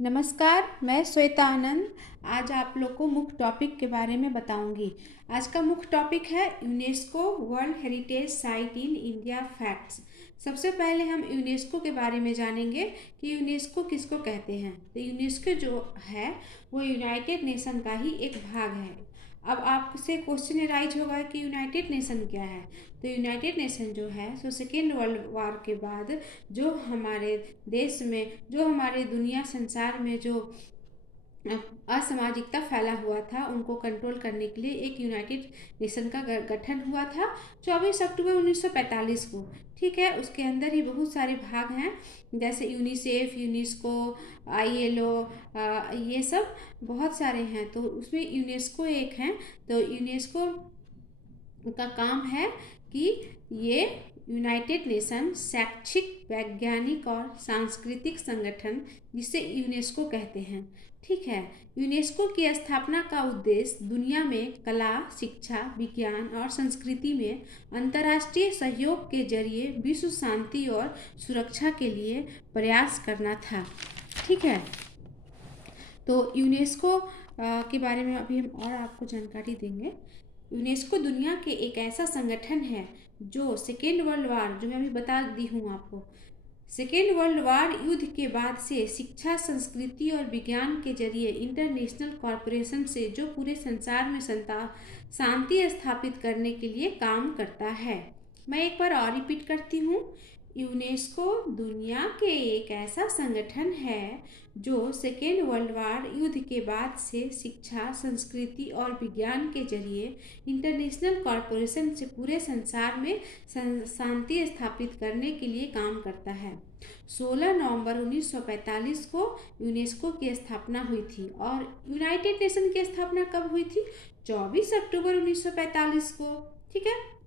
नमस्कार, मैं श्वेता आनंद। आज आप लोग को मुख्य टॉपिक के बारे में बताऊंगी। आज का मुख्य टॉपिक है UNESCO world heritage site in India facts. सबसे पहले हम यूनेस्को के बारे में जानेंगे कि यूनेस्को किसको कहते हैं। तो यूनेस्को जो है वो यूनाइटेड नेशन का ही एक भाग है। अब आपसे क्वेश्चन राइज होगा कि यूनाइटेड नेशन क्या है। तो यूनाइटेड नेशन जो है सो सेकेंड वर्ल्ड वार के बाद जो हमारे देश में, जो हमारे दुनिया संसार में जो असामाजिकता फैला हुआ था उनको कंट्रोल करने के लिए एक यूनाइटेड नेशन का गठन हुआ था 24 अक्टूबर 1945 को। ठीक है, उसके अंदर ही बहुत सारे भाग हैं, जैसे यूनिसेफ, यूनेस्को, ILO, ये सब बहुत सारे हैं। तो उसमें यूनेस्को एक है। तो यूनेस्को का काम है कि ये यूनाइटेड नेशन शैक्षिक, वैज्ञानिक और सांस्कृतिक संगठन, जिसे यूनेस्को कहते हैं। ठीक है, यूनेस्को की स्थापना का उद्देश्य दुनिया में कला, शिक्षा, विज्ञान और संस्कृति में अंतर्राष्ट्रीय सहयोग के जरिए विश्व शांति और सुरक्षा के लिए प्रयास करना था। ठीक है, तो यूनेस्को के बारे में अभी हम और आपको जानकारी देंगे। यूनेस्को दुनिया के एक ऐसा संगठन है जो सेकेंड वर्ल्ड वार, जो मैं अभी बता दी हूँ आपको, सेकेंड वर्ल्ड वार युद्ध के बाद से शिक्षा, संस्कृति और विज्ञान के जरिए इंटरनेशनल कॉरपोरेशन से जो पूरे संसार में शांति स्थापित करने के लिए काम करता है। मैं एक बार और रिपीट करती हूँ। यूनेस्को दुनिया के एक ऐसा संगठन है जो सेकेंड वर्ल्ड वार युद्ध के बाद से शिक्षा, संस्कृति और विज्ञान के जरिए इंटरनेशनल कॉरपोरेशन से पूरे संसार में शांति स्थापित करने के लिए काम करता है। 16 नवंबर 1945 को यूनेस्को की स्थापना हुई थी। और यूनाइटेड नेशन की स्थापना कब हुई थी? 24 अक्टूबर 1945 को। ठीक है,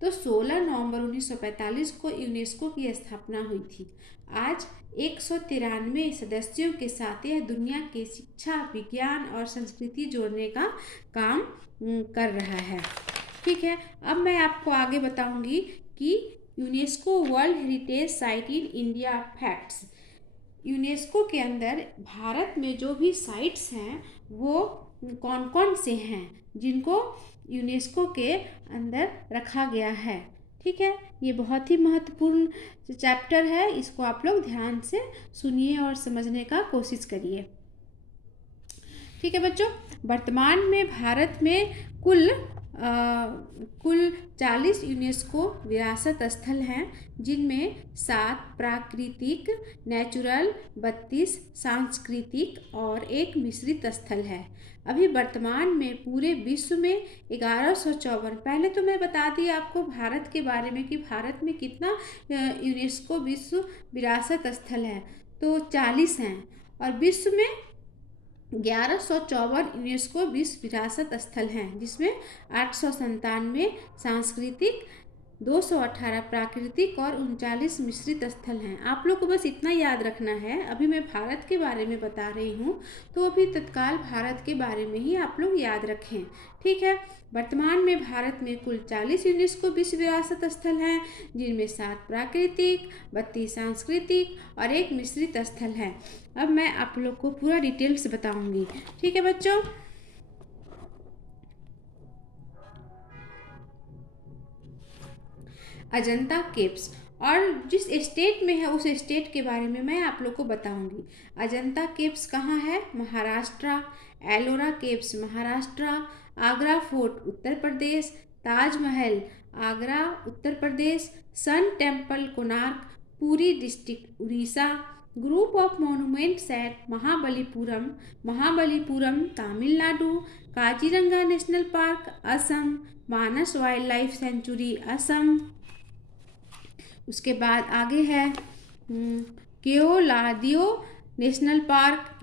तो 16 नवंबर 1945 को यूनेस्को की स्थापना हुई थी। आज 193 सदस्यों के साथ यह दुनिया के शिक्षा, विज्ञान और संस्कृति जोड़ने का काम कर रहा है। ठीक है, अब मैं आपको आगे बताऊंगी कि UNESCO world heritage site in India facts. UNESCO के अंदर भारत में जो भी साइट्स हैं वो कौन कौन से हैं जिनको यूनेस्को के अंदर रखा गया है। ठीक है, ये बहुत ही महत्वपूर्ण चैप्टर है, इसको आप लोग ध्यान से सुनिए और समझने का कोशिश करिए। ठीक है बच्चों, वर्तमान में भारत में कुल 40 यूनेस्को विरासत स्थल हैं, जिनमें 7 प्राकृतिक नेचुरल, 32 सांस्कृतिक और 1 मिश्रित स्थल है। अभी वर्तमान में पूरे विश्व में 1154, पहले तो मैं बता दी आपको भारत के बारे में कि भारत में कितना यूनेस्को विश्व विरासत स्थल है, तो 40 हैं। और विश्व में 1154 यूनेस्को विश्व विरासत स्थल हैं, जिसमें 897 सांस्कृतिक, 218 प्राकृतिक और 39 मिश्रित स्थल हैं। आप लोग को बस इतना याद रखना है, अभी मैं भारत के बारे में बता रही हूँ, तो अभी तत्काल भारत के बारे में ही आप लोग याद रखें। ठीक है, वर्तमान में भारत में कुल 40 यूनेस्को विश्व विरासत स्थल हैं, जिनमें 7 प्राकृतिक, 32 सांस्कृतिक और 1 मिश्रित स्थल है। अब मैं आप लोग को पूरा डिटेल्स बताऊंगी। ठीक है बच्चों, अजंता केव्स, और जिस स्टेट में है उस स्टेट के बारे में मैं आप लोग को बताऊंगी। अजंता केव्स कहाँ है? Maharashtra. Ellora caves Maharashtra. Agra fort Uttar Pradesh. Taj Mahal Agra Uttar Pradesh. Sun temple Konark Puri district Orissa. Group of monuments at Mahabalipuram Mahabalipuram Tamil Nadu. Kaziranga national park Assam. Manas wild life sanctuary Assam. उसके बाद आगे है केओलादियो नेशनल पार्क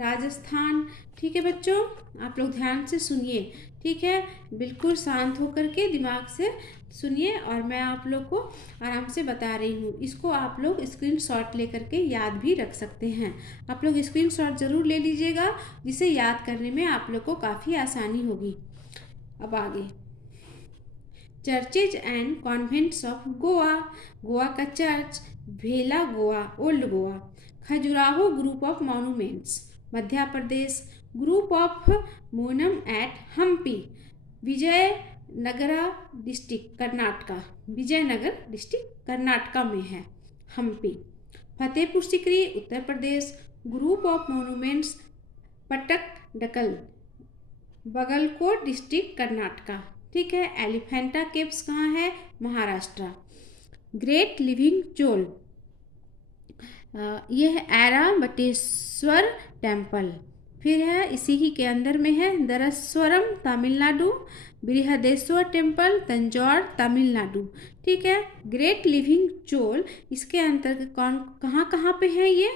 राजस्थान। ठीक है बच्चों, आप लोग ध्यान से सुनिए। ठीक है, बिल्कुल शांत होकर के दिमाग से सुनिए, और मैं आप लोग को आराम से बता रही हूँ। इसको आप लोग स्क्रीनशॉट लेकर के याद भी रख सकते हैं। आप लोग स्क्रीनशॉट ज़रूर ले लीजिएगा, जिसे याद करने में आप लोग को काफ़ी आसानी होगी। अब आगे, churches and convents of Goa. Goa का church, Velha Goa, old Goa. Khajuraho group of monuments Madhya Pradesh, group of मोनम at Hampi Vijayanagara district Karnataka, Vijayanagar district Karnataka में है Hampi. Fatehpur Sikri Uttar Pradesh, group of monuments Pattadakal Bagalkot district Karnataka, ठीक है। एलिफेंटा केव्स कहाँ है? महाराष्ट्र। ग्रेट लिविंग चोल, यह है ऐरावतेश्वर टेम्पल, फिर है इसी ही के अंदर में है दरस्वरम तमिलनाडु, बृहदेश्वर टेम्पल तंजौर तमिलनाडु, ठीक है। ग्रेट लिविंग चोल इसके अंतर्गत कौन कहाँ कहाँ पे है ये?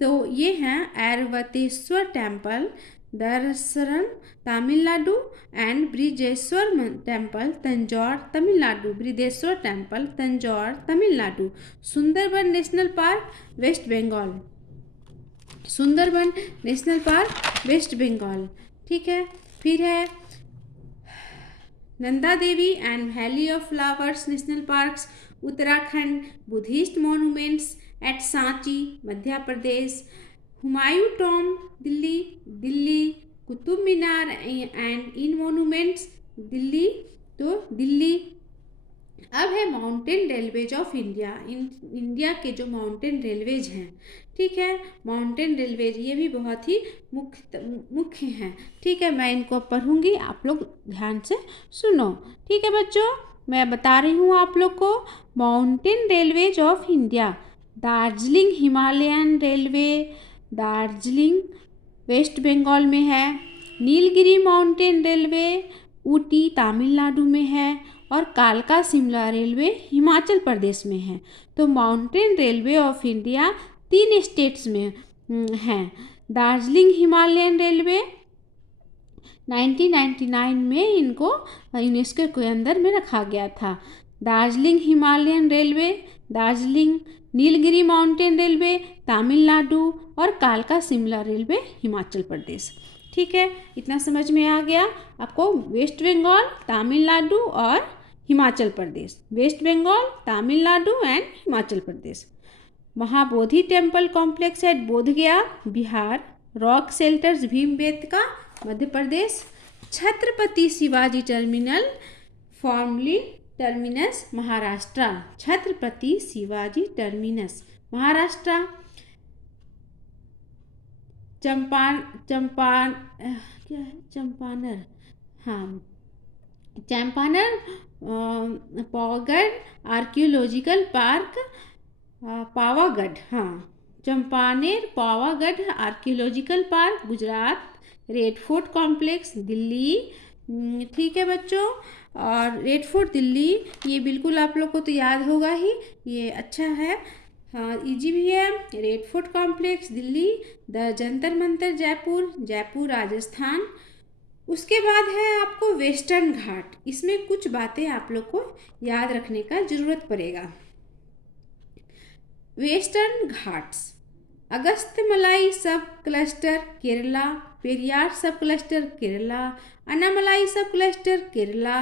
तो ये हैं Airavateshvara temple, Darasuram Tamil Nadu and Brihadeeswara temple Tanjore Tamil Nadu, Brihadeeswara temple Tanjore Tamil Nadu. Sundarban national park west Bengal, Sundarban national park west Bengal, ठीक है। फिर है Nanda Devi and valley of flowers national parks Uttarakhand, Buddhist monuments at Sanchi Madhya Pradesh, Humayun tomb Delhi, Delhi Qutub Minar and in monuments Delhi, तो दिल्ली। अब है mountain railways of India, India के जो माउंटेन रेलवेज हैं, ठीक है। माउंटेन रेलवेज ये भी बहुत ही मुख्य हैं, ठीक है। मैं इनको पढ़ूंगी, आप लोग ध्यान से सुनो, ठीक है बच्चों। मैं बता रही हूँ आप लोग को mountain railways of India. Darjeeling Himalayan railway Darjeeling west Bengal में है। नीलगिरी माउंटेन रेलवे ऊटी तमिलनाडु में है और कालका शिमला रेलवे हिमाचल प्रदेश में है। तो mountain railway of India 3 states में हैं। दार्जिलिंग हिमालयन रेलवे 1999 में इनको यूनेस्को के अंदर में रखा गया था। Darjeeling Himalayan railway, Darjeeling Nilgiri mountain railway Tamil Nadu और कालका शिमला रेलवे हिमाचल प्रदेश, ठीक है। इतना समझ में आ गया आपको? वेस्ट बंगाल, तमिलनाडु और Himachal Pradesh, west Bengal, Tamil Nadu and Himachal Pradesh. Mahabodhi temple complex at Bodh Gaya Bihar, rock shelters Bhimbetka Madhya Pradesh, Chhatrapati Shivaji terminal formerly terminus Maharashtra, Chhatrapati Shivaji terminus Maharashtra. Champaner, हाँ चंपानर पावागढ़ आर्कियोलॉजिकल पार्क, पावागढ़, हाँ Champaner Pavagadh archaeological park Gujarat. Red fort complex Delhi, ठीक है बच्चों। और रेड फोर्ट दिल्ली ये बिल्कुल आप लोग को तो याद होगा ही, ये अच्छा है, हाँ इजी भी है। Red fort complex Delhi. The Jantar Mantar Jaipur, Jaipur Rajasthan. उसके बाद है आपको वेस्टर्न घाट, इसमें कुछ बातें आप लोग को याद रखने का ज़रूरत पड़ेगा। वेस्टर्न घाट्स, अगस्त्यमलाई सब क्लस्टर केरला, पेरियार सब क्लस्टर केरला, अन्नामलाई सब क्लस्टर केरला।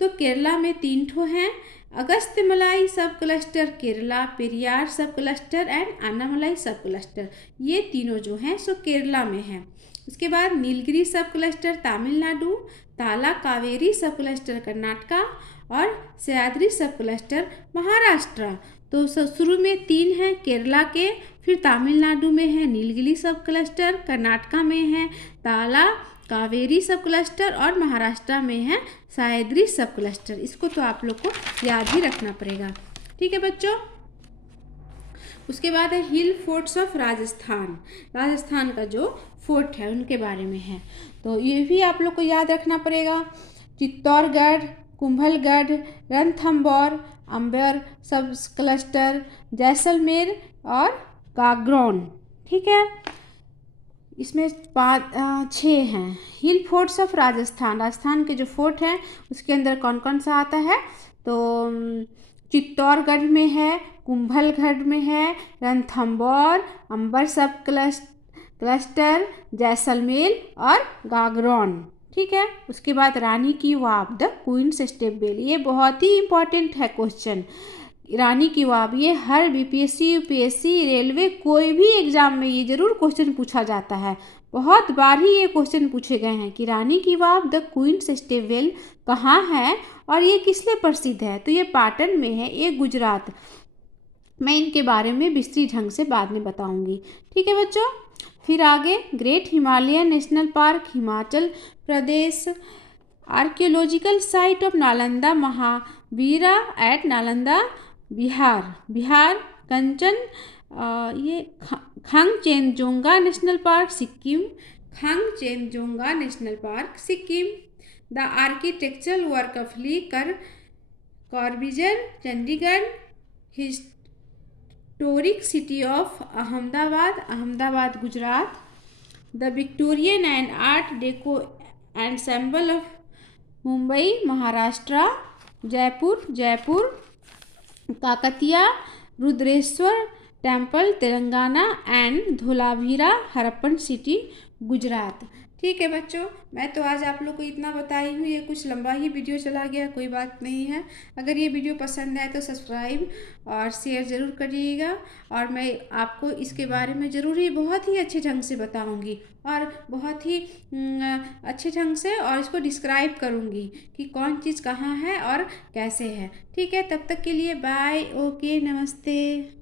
तो केरला में 3 ठो हैं, अगस्त्यमलाई सब क्लस्टर केरला, पेरियार सब क्लस्टर एंड अन्नामलाई सब क्लस्टर, ये तीनों जो हैं सो केरला में हैं। उसके बाद नीलगिरी सब क्लस्टर तमिलनाडु, ताला कावेरी सब क्लस्टर कर्नाटका और सह्याद्री सब क्लस्टर महाराष्ट्र। तो शुरू में 3 हैं केरला के, फिर तमिलनाडु में है नीलगिरी सब क्लस्टर, कर्नाटका में है ताला कावेरी सब क्लस्टर और महाराष्ट्र में है सह्याद्री सब क्लस्टर। इसको तो आप लोग को याद ही रखना पड़ेगा, ठीक है बच्चों। उसके बाद है हिल फोर्ट्स ऑफ राजस्थान, राजस्थान का जो फोर्ट है उनके बारे में है, तो ये भी आप लोग को याद रखना पड़ेगा। चित्तौड़गढ़, कुंभलगढ़, रणथंबोर, अंबर सब क्लस्टर, जैसलमेर और कागरौन, ठीक है। इसमें 6 हैं हिल फोर्ट्स ऑफ राजस्थान। राजस्थान के जो फोर्ट हैं उसके अंदर कौन कौन सा आता है? तो चित्तौड़गढ़ में है, कुंभलगढ़ में है, रणथंबोर, अंबर सब क्लस्टर, जैसलमेर और गागरौन, ठीक है। उसके बाद रानी की वाव द क्वींस स्टेप बेल, ये बहुत ही इम्पोर्टेंट है क्वेश्चन। रानी की वाव, ये हर बीपीएससी, यूपीएससी, रेलवे कोई भी एग्जाम में ये जरूर क्वेश्चन पूछा जाता है। बहुत बार ही ये क्वेश्चन पूछे गए हैं कि रानी की वाव द क्वींस स्टेबल कहाँ है और ये किस लिए प्रसिद्ध है। तो ये पाटन में है, ये गुजरात। मैं इनके बारे में विस्तृत ढंग से बाद में बताऊंगी। ठीक है बच्चों। फिर आगे great Himalayan national park, Himachal Pradesh. Archaeological site of Nalanda Mahavihara at Nalanda, Bihar. Kanchan ये Khangchendzonga national park, Sikkim. Khangchendzonga national park, Sikkim. The architectural work of Le Corbusier, Chandigarh. Historic city of Ahmedabad, Gujarat. The Victorian and art deco ensemble of Mumbai, Maharashtra. Jaipur. Kakatiya Rudreshwara temple, Telangana. And Dholavira Harappan city, Gujarat. ठीक है बच्चों, मैं तो आज आप लोग को इतना बताई हूँ। ये कुछ लंबा ही वीडियो चला गया, कोई बात नहीं है। अगर ये वीडियो पसंद आए तो सब्सक्राइब और शेयर ज़रूर करिएगा। और मैं आपको इसके बारे में ज़रूर ही बहुत ही अच्छे ढंग से बताऊँगी और बहुत ही अच्छे ढंग से और इसको डिस्क्राइब करूँगी कि कौन चीज़ कहाँ है और कैसे है। ठीक है, तब तक के लिए बाय, ओके, नमस्ते।